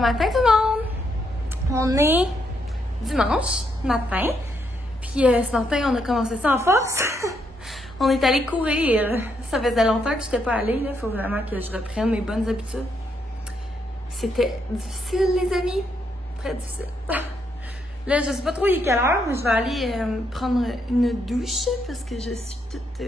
matin tout le monde! On est dimanche matin, puis ce matin on a commencé ça en force. On est allé courir. Ça faisait longtemps que je n'étais pas allée, il faut vraiment que je reprenne mes bonnes habitudes. C'était difficile les amis, très difficile. Là je sais pas trop il est quelle heure, mais je vais aller prendre une douche parce que je suis toute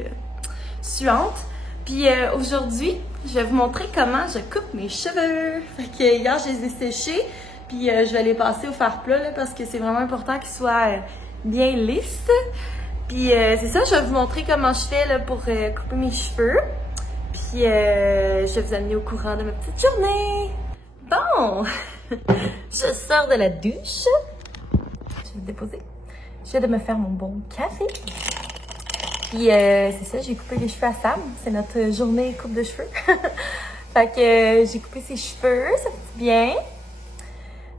suante. Puis aujourd'hui, je vais vous montrer comment je coupe mes cheveux. Fait que hier, je les ai séchés, puis je vais les passer au fer plat là, parce que c'est vraiment important qu'ils soient bien lisses. Puis c'est ça, je vais vous montrer comment je fais là, pour couper mes cheveux. Puis je vais vous amener au courant de ma petite journée. Bon, je sors de la douche. Je vais vous déposer. Je viens de me faire mon bon café. Puis c'est ça, j'ai coupé les cheveux à Sam. C'est notre journée coupe de cheveux. Fait que j'ai coupé ses cheveux, ça fait bien.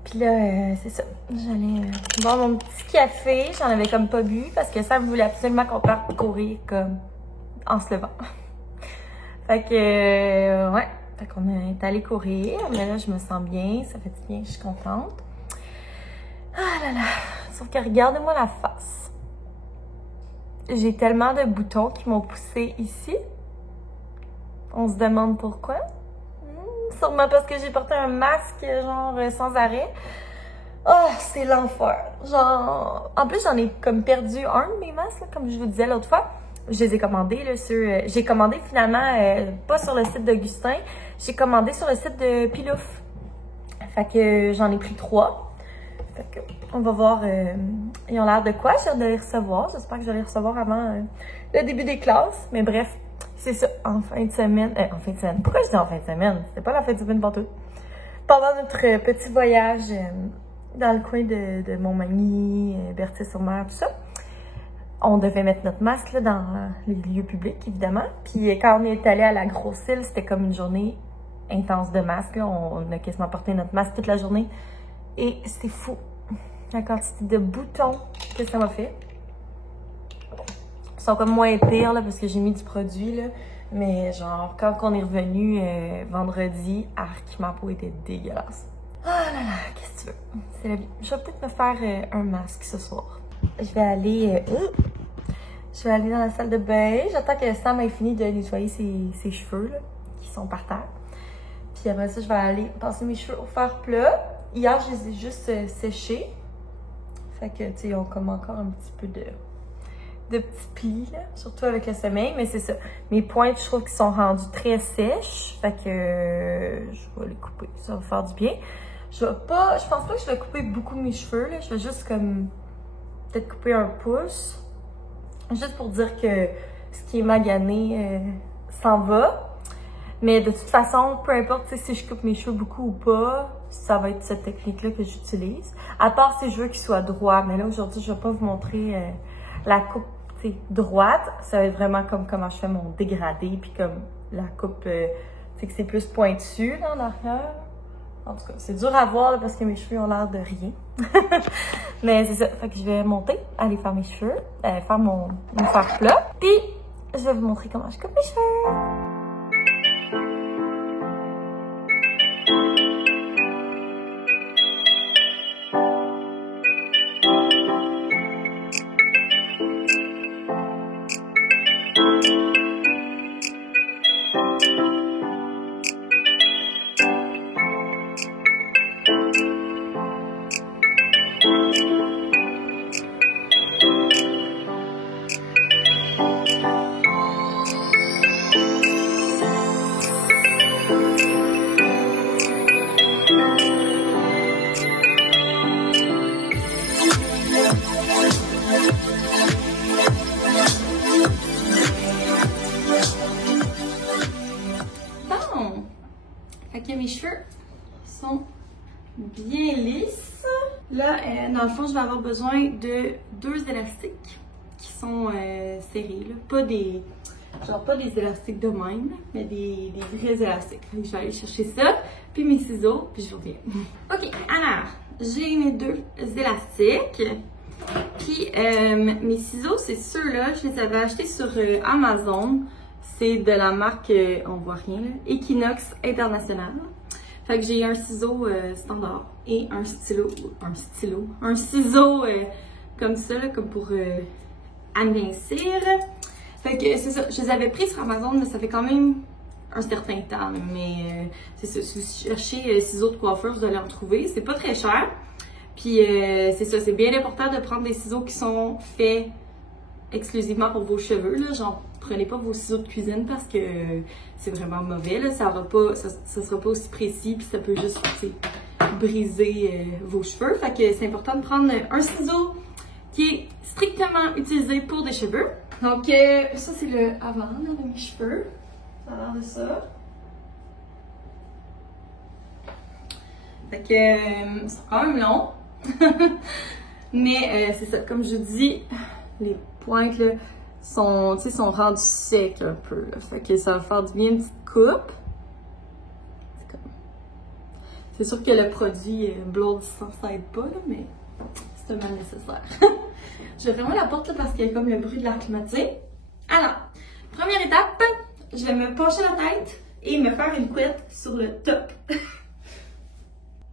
Puis là, c'est ça. J'allais boire mon petit café. J'en avais comme pas bu parce que Sam voulait absolument qu'on parte courir comme en se levant. Fait que ouais. Fait qu'on est allé courir. Mais là, je me sens bien. Ça fait du bien, je suis contente. Ah là là. Sauf que regardez-moi la face. J'ai tellement de boutons qui m'ont poussé ici. On se demande pourquoi. Sûrement parce que j'ai porté un masque, genre, sans arrêt. Oh, c'est l'enfer. Genre, en plus, j'en ai comme perdu un de mes masques, là, comme je vous disais l'autre fois. Je les ai commandés, là, sur... j'ai commandé finalement, pas sur le site d'Augustin. J'ai commandé sur le site de Pilouf. Fait que j'en ai pris 3. Fait que, on va voir, ils ont l'air de quoi, j'ai hâte de les recevoir. J'espère que je vais les recevoir avant le début des classes. Mais bref, c'est ça, en fin de semaine. Pourquoi je dis en fin de semaine? C'était pas la fin de semaine partout. Pendant notre petit voyage dans le coin de Montmagny, Berthier-sur-Mer, tout ça, on devait mettre notre masque là, dans les lieux publics, évidemment. Puis quand on est allé à la Grosse Île, c'était comme une journée intense de masque. Là. On a quasiment porté notre masque toute la journée. Et c'est fou, la quantité de boutons que ça m'a fait. Ils sont comme moins pires, là, parce que j'ai mis du produit, là. Mais genre, quand on est revenu vendredi, ma peau était dégueulasse. Ah là là, qu'est-ce que tu veux? C'est la vie. Je vais peut-être me faire un masque ce soir. Je vais aller dans la salle de bain. J'attends que Sam ait fini de nettoyer ses cheveux, là, qui sont par terre. Puis après ça, je vais aller passer mes cheveux au fer plat. Hier, je les ai juste séchés. Fait que, tu sais, ils ont comme encore un petit peu de petits plis, là, surtout avec le sommeil. Mais c'est ça. Mes pointes, je trouve qu'ils sont rendus très sèches. Fait que je vais les couper. Ça va faire du bien. Je pense pas que je vais couper beaucoup mes cheveux, là. Je vais juste comme peut-être couper un pouce. Juste pour dire que ce qui est magané s'en va. Mais de toute façon, peu importe si je coupe mes cheveux beaucoup ou pas, ça va être cette technique-là que j'utilise. À part si je veux qu'ils soient droits. Mais là, aujourd'hui, je ne vais pas vous montrer la coupe droite. Ça va être vraiment comme comment je fais mon dégradé. Puis comme la coupe, que c'est plus pointu là, en arrière. En tout cas, c'est dur à voir là, parce que mes cheveux ont l'air de rien. Mais c'est ça. Fait que je vais monter, aller faire mes cheveux, faire mon fer plat. Puis, je vais vous montrer comment je coupe mes cheveux. Mes cheveux sont bien lisses. Là, dans le fond, je vais avoir besoin de 2 élastiques qui sont serrés. Là. Pas des élastiques de même, mais des vrais élastiques. Donc, je vais aller chercher ça, puis mes ciseaux, puis je reviens. Ok, alors, j'ai mes 2 élastiques. Puis mes ciseaux, c'est ceux-là. Je les avais achetés sur Amazon. C'est de la marque, on voit rien, là, Equinox International. Fait que j'ai un ciseau standard et un ciseau comme ça, là, comme pour amincir. Fait que c'est ça, je les avais pris sur Amazon, mais ça fait quand même un certain temps. Mais c'est ça, si vous cherchez ciseaux de coiffeur, vous allez en trouver. C'est pas très cher. Puis c'est ça, c'est bien important de prendre des ciseaux qui sont faits exclusivement pour vos cheveux. Là. Genre, prenez pas vos ciseaux de cuisine parce que c'est vraiment mauvais. Là. Ça sera pas aussi précis, puis ça peut juste briser vos cheveux. Fait que c'est important de prendre un ciseau qui est strictement utilisé pour des cheveux. Donc ça c'est le avant là, de mes cheveux. Ça a l'air de ça. Fait que c'est quand même long. Mais c'est ça, comme je dis, les pointes là, sont rendues secs un peu. Là. Fait que ça va faire du bien une petite coupe. C'est sûr que le produit blondissant ça aide pas, là, mais c'est tellement nécessaire. Je vais fermer la porte là, parce qu'il y a comme le bruit de l'air climatisé. Alors, première étape, je vais me pencher la tête et me faire une couette sur le top.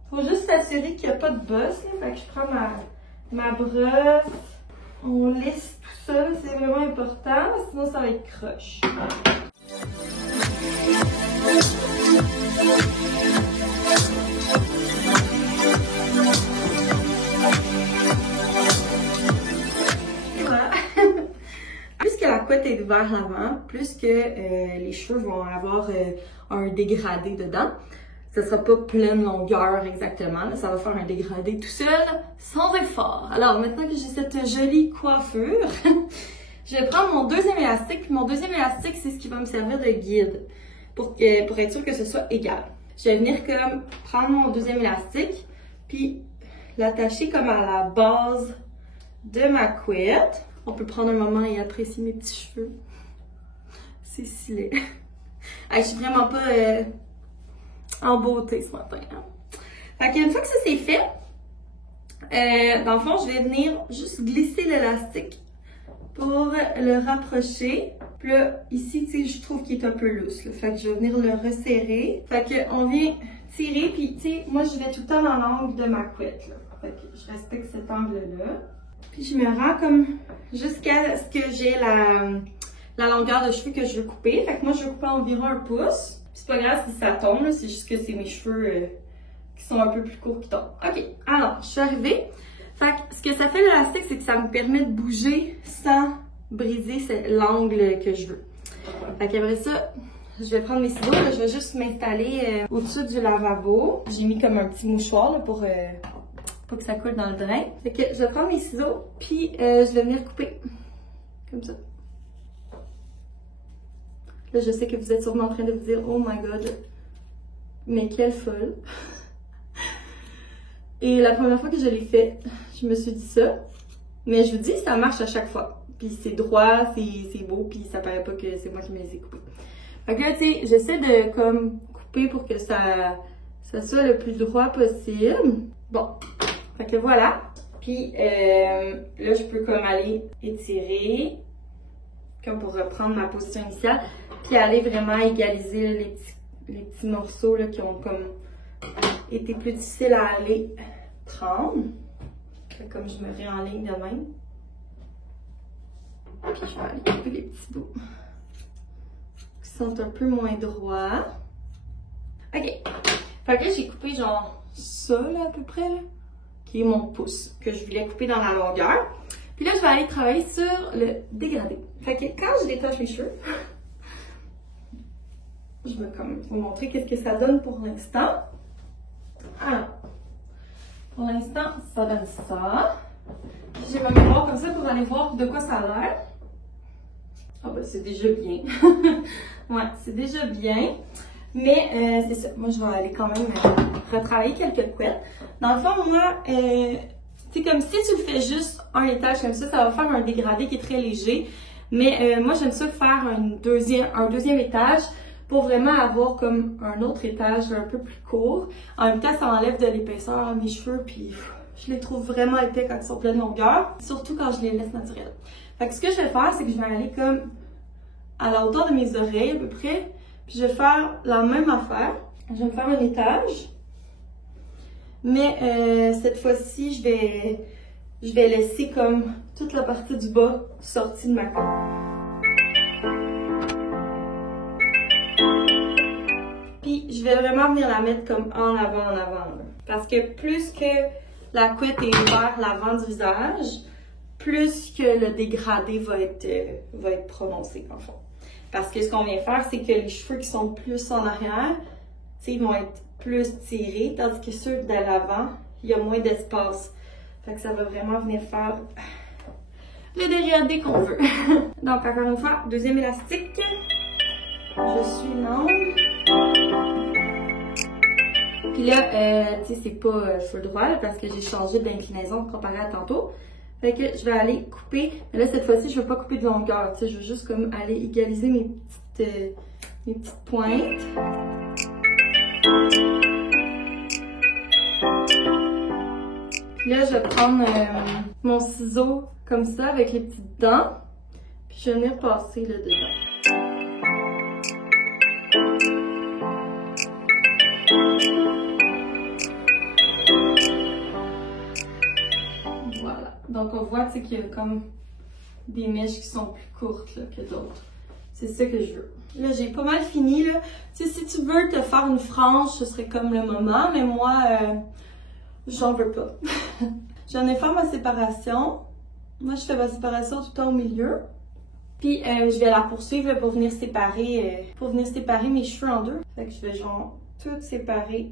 Faut juste s'assurer qu'il n'y a pas de bosse. Fait que je prends ma brosse, on lisse tout ça, c'est vraiment important, sinon ça va être croche. Et voilà. Plus que la couette est vers l'avant, plus que les cheveux vont avoir un dégradé dedans. Ça sera pas pleine longueur exactement, là, ça va faire un dégradé tout seul, sans effort. Alors maintenant que j'ai cette jolie coiffure, je vais prendre mon deuxième élastique, puis mon deuxième élastique, c'est ce qui va me servir de guide, pour être sûr que ce soit égal. Je vais venir comme prendre mon deuxième élastique, puis l'attacher comme à la base de ma couette. On peut prendre un moment et apprécier mes petits cheveux. C'est stylé. Je suis vraiment pas en beauté ce matin. Hein? Fait qu'une fois que ça c'est fait, dans le fond, je vais venir juste glisser l'élastique pour le rapprocher. Puis là, ici, tu sais, je trouve qu'il est un peu loose. Là. Fait que je vais venir le resserrer. Fait qu'on vient tirer, puis tu sais, moi je vais tout le temps dans l'angle de ma couette. Là. Fait que je respecte cet angle-là. Puis je me rends comme jusqu'à ce que j'ai la longueur de cheveux que je veux couper. Fait que moi, je veux couper environ 1 pouce. C'est pas grave si ça tombe, c'est juste que c'est mes cheveux qui sont un peu plus courts qui tombent. Ok, alors, je suis arrivée. Fait que ce que ça fait l'élastique, c'est que ça me permet de bouger sans briser l'angle que je veux. Fait qu'après ça, je vais prendre mes ciseaux, là, je vais juste m'installer au-dessus du lavabo. J'ai mis comme un petit mouchoir là, pour pas que ça coule dans le drain. Fait que je vais prendre mes ciseaux, puis je vais venir couper. Comme ça. Là, je sais que vous êtes sûrement en train de vous dire « Oh my God, mais quelle folle! » Et la première fois que je l'ai fait, je me suis dit ça. Mais je vous dis, ça marche à chaque fois. Puis c'est droit, c'est beau, puis ça paraît pas que c'est moi qui me les ai coupés. Fait que là, tu sais, j'essaie de comme couper pour que ça soit le plus droit possible. Bon, fait que voilà. Puis là, je peux comme aller étirer, comme pour reprendre ma position initiale. Puis aller vraiment égaliser les petits morceaux là, qui ont comme été plus difficiles à aller prendre. Comme je me réenligne de même. Puis je vais aller couper les petits bouts qui sont un peu moins droits. Ok. Fait que là, j'ai coupé genre ça là, à peu près, là, qui est mon pouce, que je voulais couper dans la longueur. Puis là, je vais aller travailler sur le dégradé. Fait que quand je détache mes cheveux, je vais comme vous montrer qu'est-ce que ça donne pour l'instant. Alors, pour l'instant, ça donne ça. J'ai mon miroir comme ça pour aller voir de quoi ça a l'air. Ah ben, c'est déjà bien. Ouais, c'est déjà bien. Mais c'est ça. Moi, je vais aller quand même retravailler quelques couettes. Dans le fond, moi, c'est comme si tu le fais juste un étage comme ça va faire un dégradé qui est très léger. Mais moi, j'aime ça faire un deuxième étage pour vraiment avoir comme un autre étage un peu plus court. En même temps, ça enlève de l'épaisseur à mes cheveux, puis je les trouve vraiment épais quand ils sont pleine longueur, surtout quand je les laisse naturels. Fait que ce que je vais faire, c'est que je vais aller comme à la hauteur de mes oreilles à peu près, puis je vais faire la même affaire. Je vais me faire un étage. Mais cette fois-ci, je vais laisser comme toute la partie du bas sortie de ma coupe. Puis je vais vraiment venir la mettre comme en avant, là. Parce que plus que la couette est vers l'avant du visage, plus que le dégradé va être prononcé, en fond. Parce que ce qu'on vient faire, c'est que les cheveux qui sont plus en arrière, ils vont être plus tirés, tandis que ceux de l'avant, il y a moins d'espace. Fait que ça va vraiment venir faire le dégradé qu'on veut. Donc, encore une fois, deuxième élastique. Je suis l'angle. Puis là, tu sais, c'est pas full droit là, parce que j'ai changé d'inclinaison comparé à tantôt. Fait que je vais aller couper. Mais là, cette fois-ci, je veux pas couper de longueur. Tu sais, je veux juste comme aller égaliser mes petites pointes. Puis là, je vais prendre mon ciseau comme ça avec les petites dents. Puis je vais venir passer là dedans. Voilà. Donc on voit qu'il y a comme des mèches qui sont plus courtes là, que d'autres. C'est ça que je veux. Là, j'ai pas mal fini. Là. Tu sais, si tu veux te faire une frange, ce serait comme le moment. Mais moi, j'en veux pas. J'en ai fait ma séparation. Moi, je fais ma séparation tout le temps au milieu. Puis, je vais la poursuivre pour venir séparer mes cheveux en deux. Fait que je vais genre tout séparer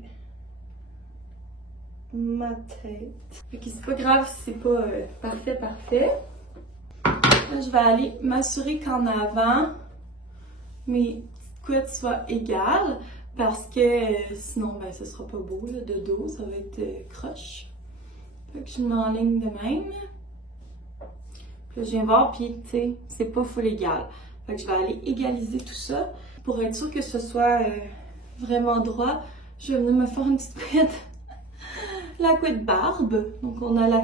ma tête. Fait que c'est pas grave si c'est pas parfait. Là, je vais aller m'assurer qu'en avant, mes petites couettes soient égales. Parce que sinon, ben, ce sera pas beau, là, de dos, ça va être croche. Fait que je m'enligne de même. Puis là, je viens voir, puis tu sais, c'est pas full égal. Fait que je vais aller égaliser tout ça. Pour être sûr que ce soit vraiment droit, je vais venir me faire une petite couette. La couette barbe. Donc on a la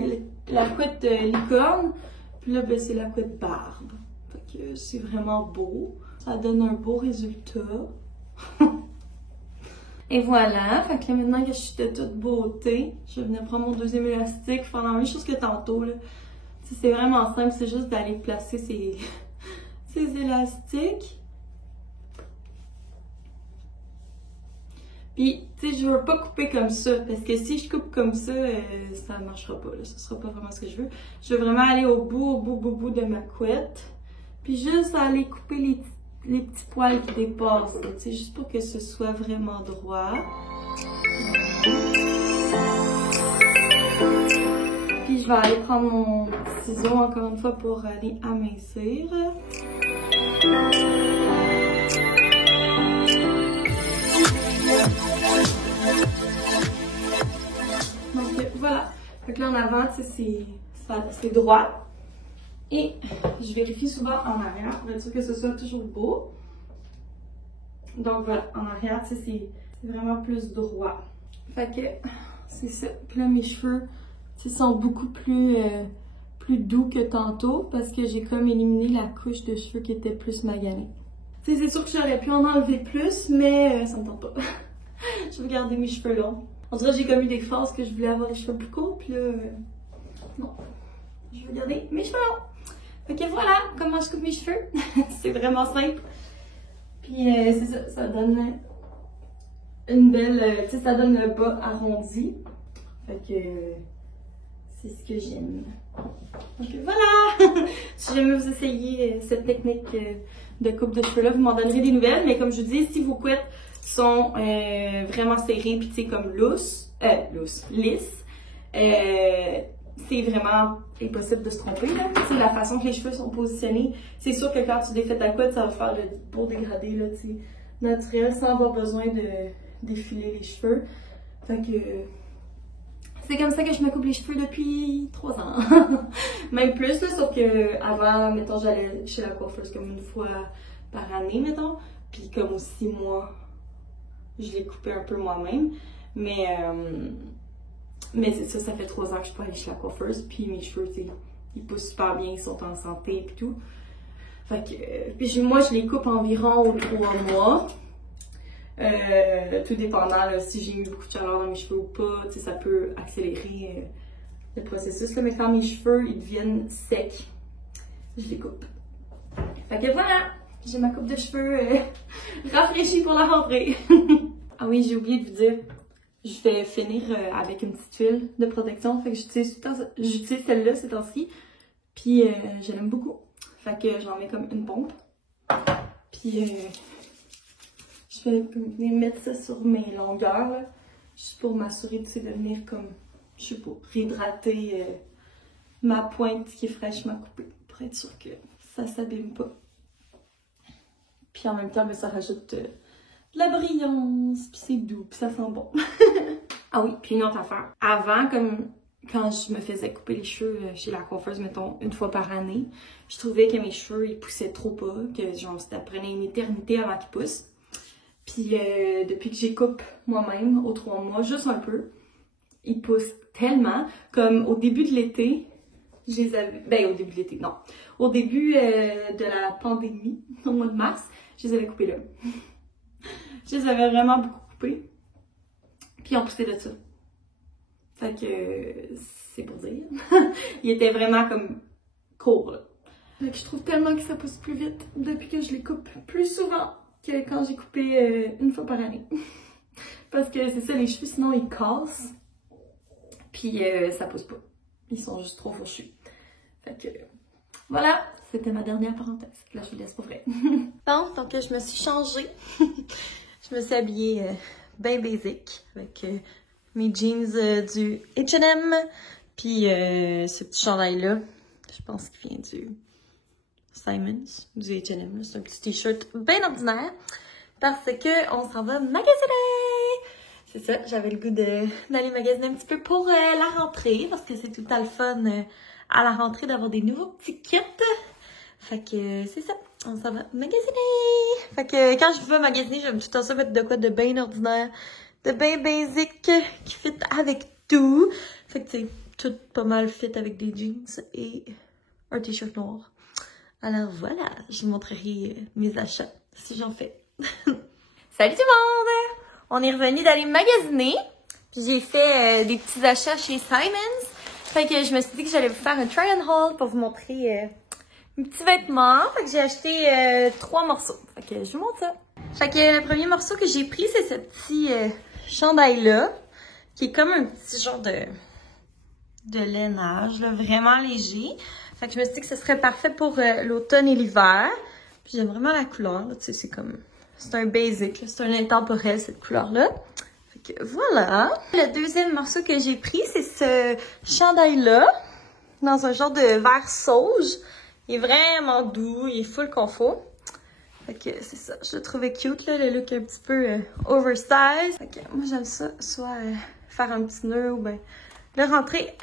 couette licorne. Puis là, ben, c'est la couette barbe. Fait que c'est vraiment beau. Ça donne un beau résultat. Et voilà, fait que là, maintenant que je suis de toute beauté, je vais venir prendre mon deuxième élastique, faire la même chose que tantôt, là. C'est vraiment simple, c'est juste d'aller placer ces élastiques. Puis, tu sais, je veux pas couper comme ça, parce que si je coupe comme ça, ça marchera pas, là. Ce sera pas vraiment ce que je veux. Je veux vraiment aller au bout de ma couette. Puis juste aller couper les petits poils qui dépassent, tu sais, juste pour que ce soit vraiment droit. Puis je vais aller prendre mon ciseau encore une fois pour aller amincir. Donc voilà. Fait que là en avant, tu sais, c'est droit. Et je vérifie souvent en arrière pour être sûr que ce soit toujours beau. Donc voilà, en arrière, tu sais, c'est vraiment plus droit. Fait que c'est ça. Puis là, mes cheveux, tu sais, sont beaucoup plus doux que tantôt parce que j'ai comme éliminé la couche de cheveux qui était plus maganée. Tu sais, c'est sûr que j'aurais pu en enlever plus, mais ça me tente pas. Je veux garder mes cheveux longs. On dirait que j'ai comme eu des phases que je voulais avoir les cheveux plus courts, puis là, non. Je veux garder mes cheveux longs. Fait que voilà comment je coupe mes cheveux. C'est vraiment simple. Puis c'est ça, ça donne une belle, tu sais, ça donne le bas arrondi. Fait que c'est ce que j'aime. Donc voilà! Si jamais vous essayez cette technique de coupe de cheveux là, vous m'en donnerez des nouvelles. Mais comme je vous dis, si vos couettes sont vraiment serrées puis tu sais comme lisses, c'est vraiment impossible de se tromper. C'est la façon que les cheveux sont positionnés. C'est sûr que quand tu défais ta couette, ça va faire le beau dégradé là, naturel sans avoir besoin de défiler les cheveux. Fait que c'est comme ça que je me coupe les cheveux depuis 3 ans. Même plus, là, sauf que avant, mettons, j'allais chez la coiffeuse comme une fois par année, mettons. Puis comme aux 6 mois, je les coupais un peu moi-même. Mais c'est ça, ça fait 3 ans que je suis pas allée chez la coiffeuse, puis mes cheveux, ils poussent super bien, ils sont en santé, puis tout. Fait que, puis moi, je les coupe environ aux 3 mois. Tout dépendant là, si j'ai eu beaucoup de chaleur dans mes cheveux ou pas, tu sais, ça peut accélérer le processus. Là, mais quand mes cheveux ils deviennent secs, je les coupe. Fait que voilà, j'ai ma coupe de cheveux rafraîchie pour la rentrée. Ah oui, j'ai oublié de vous dire, je vais finir avec une petite huile de protection. Fait que j'utilise celle-là ces temps-ci. Puis je l'aime beaucoup. Fait que j'en mets comme une pompe. Puis je vais venir mettre ça sur mes longueurs, là, juste pour m'assurer de venir comme, je sais pas, réhydrater ma pointe qui est fraîchement coupée, pour être sûr que ça s'abîme pas. Puis en même temps, ça rajoute de la brillance, puis c'est doux, puis ça sent bon. Ah oui, puis une autre affaire. Avant, comme quand je me faisais couper les cheveux chez la coiffeuse, mettons, une fois par année, je trouvais que mes cheveux, ils poussaient trop pas, que genre, ça prenait une éternité avant qu'ils poussent. Puis depuis que j'y coupe moi-même, aux 3 mois, juste un peu, ils poussent tellement. Comme au début de l'été, je les avais... Ben, au début de l'été, non. Au début de la pandémie, au mois de mars, je les avais coupés là. Je les avais vraiment beaucoup coupés. Puis ils ont poussé de ça. Fait que c'est pour dire. Ils étaient vraiment comme courts, là. Fait que je trouve tellement que ça pousse plus vite depuis que je les coupe plus souvent que quand j'ai coupé une fois par année. Parce que c'est ça, les cheveux, sinon ils cassent. Puis ça pousse pas. Ils sont juste trop fourchus. Fait que voilà, c'était ma dernière parenthèse. Là, je vous laisse pour vrai. Bon, donc je me suis changée. Je me suis habillée bien basic avec mes jeans du H&M. Puis ce petit chandail-là, je pense qu'il vient du Simons, du H&M. C'est un petit t-shirt bien ordinaire parce que on s'en va magasiner. C'est ça, j'avais le goût d'aller magasiner un petit peu pour la rentrée parce que c'est tout le temps le fun à la rentrée d'avoir des nouveaux petits kits. Fait que c'est ça, on s'en va magasiner. Fait que quand je vais magasiner, j'aime tout le temps ça mettre de quoi de bien ordinaire, de bien basic, qui fit avec tout. Fait que c'est tout pas mal fit avec des jeans et un t-shirt noir. Alors voilà, je vous montrerai mes achats si j'en fais. Salut tout le monde! On est revenu d'aller magasiner. J'ai fait des petits achats chez Simons. Fait que je me suis dit que j'allais vous faire un try and haul pour vous montrer mes petits vêtements. Fait que j'ai acheté 3 morceaux. Fait que je vous montre ça. Fait que le premier morceau que j'ai pris, c'est ce petit chandail-là. Qui est comme un petit genre de lainage, là, vraiment léger. Fait que je me suis dit que ce serait parfait pour l'automne et l'hiver. Puis j'aime vraiment la couleur, là, tu sais, c'est comme... C'est un basic, c'est un intemporel, cette couleur-là. Fait que voilà. Le deuxième morceau que j'ai pris, c'est ce chandail-là, dans un genre de vert sauge. Il est vraiment doux, il est full confort. Fait que c'est ça, je le trouvais cute, là, le look un petit peu oversize. Fait que moi, j'aime ça, soit faire un petit nœud ou ben le rentrer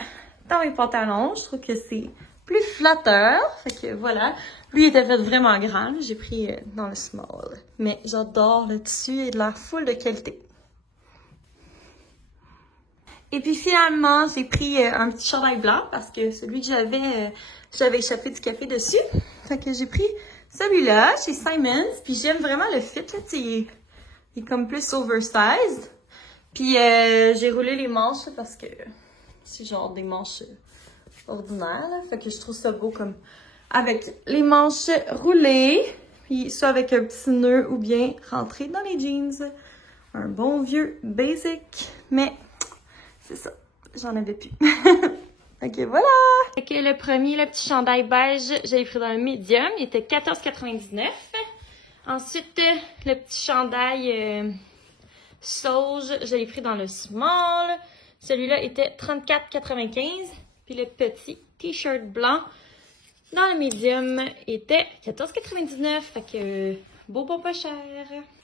dans mes pantalons. Je trouve que c'est plus flatteur. Fait que voilà. Lui, il était fait vraiment grand. J'ai pris dans le small. Mais j'adore le tissu et de l'air full de qualité. Et puis finalement, j'ai pris un petit chandail blanc parce que celui que j'avais échappé du café dessus. Fait que j'ai pris celui-là chez Simons. Puis j'aime vraiment le fit. Là, il est comme plus oversized. Puis j'ai roulé les manches parce que c'est genre des manches ordinaires. Là. Fait que je trouve ça beau comme avec les manches roulées. Puis soit avec un petit nœud ou bien rentrer dans les jeans. Un bon vieux basic. Mais c'est ça, j'en avais plus. Ok, voilà! Fait que le premier, le petit chandail beige, je l'ai pris dans le medium. Il était 14,99. Ensuite, le petit chandail sauge, je l'ai pris dans le small. Celui-là était 34,95. Puis le petit t-shirt blanc dans le medium était 14,99. Fait que beau bon pas cher.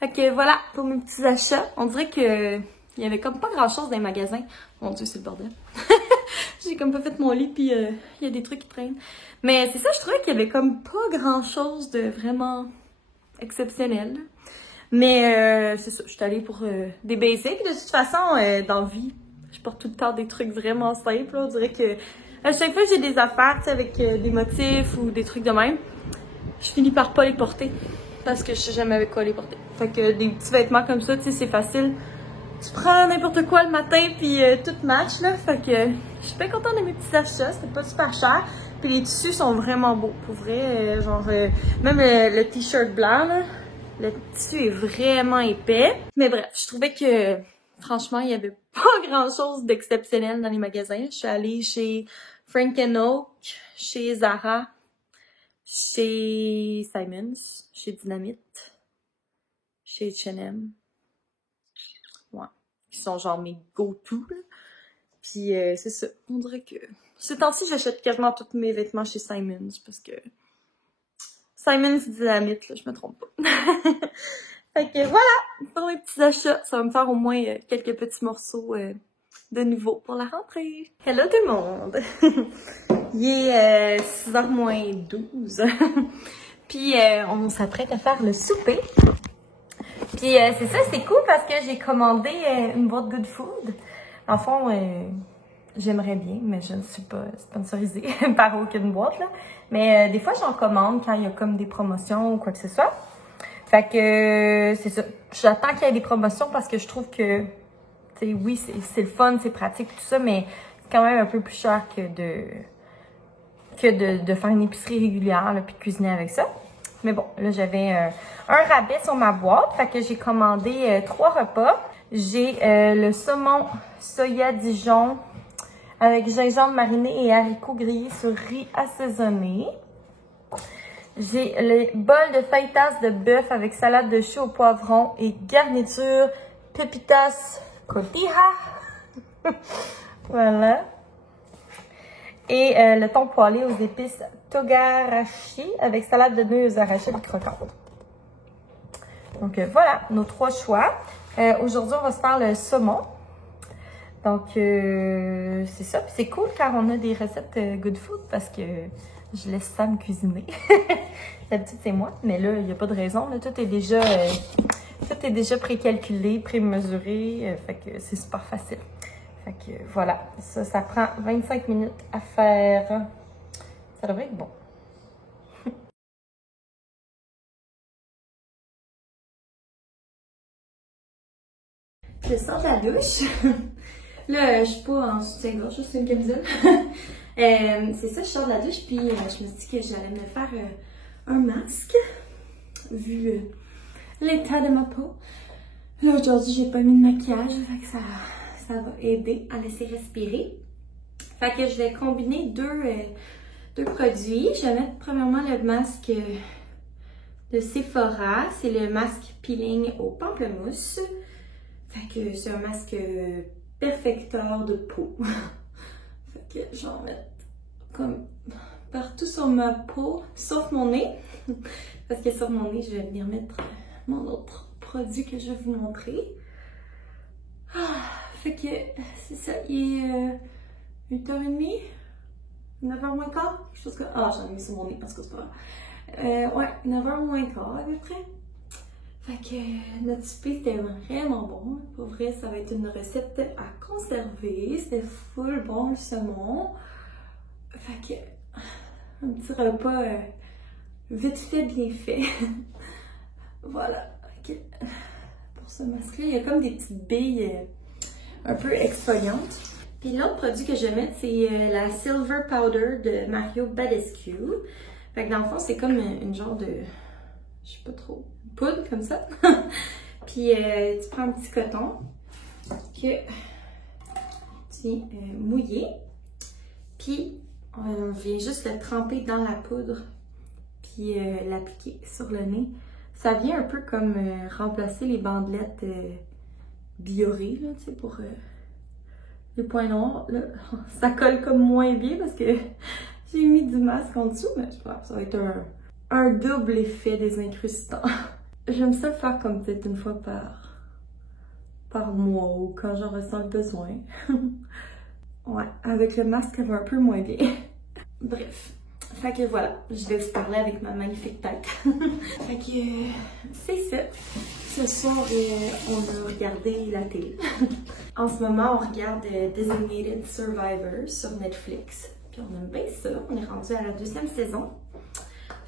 Fait que voilà pour mes petits achats. On dirait que il y avait comme pas grand chose dans les magasins. Mon Dieu, c'est le bordel. J'ai comme pas fait mon lit puis il y a des trucs qui traînent. Mais c'est ça, je trouvais qu'il y avait comme pas grand chose de vraiment exceptionnel. Mais c'est ça, je suis allée pour des basics. De toute façon, dans la vie, je porte tout le temps des trucs vraiment simples. Là. On dirait que à chaque fois que j'ai des affaires avec des motifs ou des trucs de même, je finis par pas les porter. parce que je sais jamais avec quoi les porter. Fait que des petits vêtements comme ça, tu sais, c'est facile. Tu prends n'importe quoi le matin puis tout match là. Fait que je suis bien contente de mes petits achats, c'était pas super cher. Puis les tissus sont vraiment beaux, pour vrai. Même le t-shirt blanc là, le tissu est vraiment épais. Mais bref, je trouvais que franchement, il y avait pas grand chose d'exceptionnel dans les magasins. Je suis allée chez Frank & Oak, chez Zara, chez Simons, chez Dynamite, chez H&M. Ouais. Qui sont genre mes go-to, là. Puis c'est ça. On dirait que ces temps-ci, j'achète quasiment tous mes vêtements chez Simons parce que Simons Dynamite, là, je me trompe pas. Fait que voilà, pour mes petits achats, ça va me faire au moins quelques petits morceaux de nouveau pour la rentrée. Hello tout le monde! Il est 6h moins 12. Puis on s'apprête à faire le souper. Puis c'est ça, c'est cool parce que j'ai commandé une boîte Good Food. En fond, j'aimerais bien, mais je ne suis pas sponsorisée par aucune boîte, là. Mais des fois, j'en commande quand il y a comme des promotions ou quoi que ce soit. Fait que c'est ça. J'attends qu'il y ait des promotions parce que je trouve que, tu sais, oui, c'est le fun, c'est pratique, tout ça, mais c'est quand même un peu plus cher que de faire une épicerie régulière, là, puis de cuisiner avec ça. Mais bon, là, j'avais un rabais sur ma boîte. Fait que j'ai commandé 3 repas. J'ai le saumon soya Dijon avec gingembre mariné et haricots grillés sur riz assaisonné. J'ai le bol de fajitas de bœuf avec salade de choux au poivron et garniture pepitas cotija. Voilà. Et le thon poêlé aux épices togarashi avec salade de nœuds aux arachides croquantes. Donc voilà, nos 3 choix. Aujourd'hui, on va se faire le saumon. Donc c'est ça. Puis c'est cool car on a des recettes Good Food parce que je laisse Sam cuisiner. D'habitude, c'est moi. Mais là, il n'y a pas de raison. Là, tout est déjà précalculé, prémesuré. Fait que c'est super facile. Fait que voilà, ça prend 25 minutes à faire. Ça devrait être bon. Je sors de la douche. Là, je suis pas en soutien-gorge, c'est une camisole. C'est ça, je sors de la douche, puis je me suis dit que j'allais me faire un masque, vu l'état de ma peau. Là, aujourd'hui, j'ai pas mis de maquillage, fait que ça va aider à laisser respirer. Fait que je vais combiner deux produits. Je vais mettre premièrement le masque de Sephora. C'est le masque peeling au pamplemousse. Fait que c'est un masque perfecteur de peau. Fait que je vais en mettre comme partout sur ma peau, sauf mon nez. Parce que sur mon nez, je vais venir mettre mon autre produit que je vais vous montrer. Fait que c'est ça, il est 8h30, 9h moins quart, quelque chose comme... Ah, j'en ai mis sur mon nez, parce que c'est pas grave. Ouais, 9h moins quart à peu près. Fait que notre souper c'était vraiment bon. Pour vrai, ça va être une recette à conserver. C'était full bon le saumon. Fait que un petit repas vite fait, bien fait. Voilà. Okay. Pour ce masque-là, il y a comme des petites billes un peu exfoliantes. Puis l'autre produit que je vais mettre, c'est la Silver Powder de Mario Badescu. Fait que dans le fond, c'est comme une genre de... je sais pas trop... poudre comme ça. Puis tu prends un petit coton que tu viens mouiller. Puis on vient juste le tremper dans la poudre. Puis l'appliquer sur le nez. Ça vient un peu comme remplacer les bandelettes Bioré, là, tu sais, pour les points noirs. Là, ça colle comme moins bien parce que j'ai mis du masque en dessous, mais je pense que ça va être un double effet désincrustant. J'aime ça le faire comme peut-être une fois par mois ou quand j'en ressens le besoin. Ouais, avec le masque, ça va un peu moins bien. Bref. Fait que voilà, je vais vous parler avec ma magnifique tête. Fait que c'est ça. Ce soir, on a regardé la télé. En ce moment, on regarde Designated Survivor sur Netflix. Puis on aime bien ça. On est rendu à la 2e saison.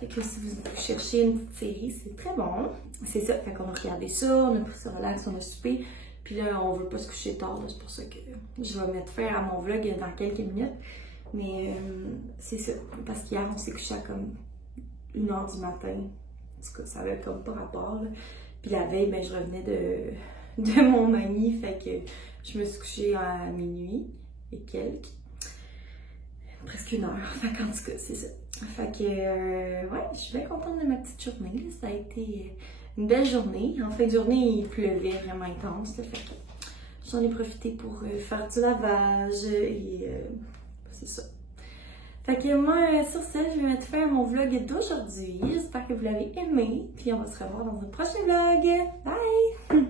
Fait que si vous cherchez une petite série, c'est très bon. C'est ça, fait qu'on a regardé ça, on a pris ça relax, on a soupé. Puis là, on veut pas se coucher tard, c'est pour ça que je vais mettre fin à mon vlog dans quelques minutes. Mais c'est ça, parce qu'hier, on s'est couché à comme 1h du matin. En tout cas, ça avait comme pas rapport, là. Puis la veille, ben, je revenais de mon ami, fait que je me suis couchée à minuit et quelques. Presque 1 heure, fait qu'en tout cas, c'est ça. Fait que, ouais, je suis bien contente de ma petite journée, là. Ça a été une belle journée. En fin de journée, il pleuvait vraiment intense, là. Fait que j'en ai profité pour faire du lavage et c'est ça. Fait que moi, sur ça, je vais mettre fin à mon vlog d'aujourd'hui. J'espère que vous l'avez aimé. Puis on va se revoir dans un prochain vlog. Bye!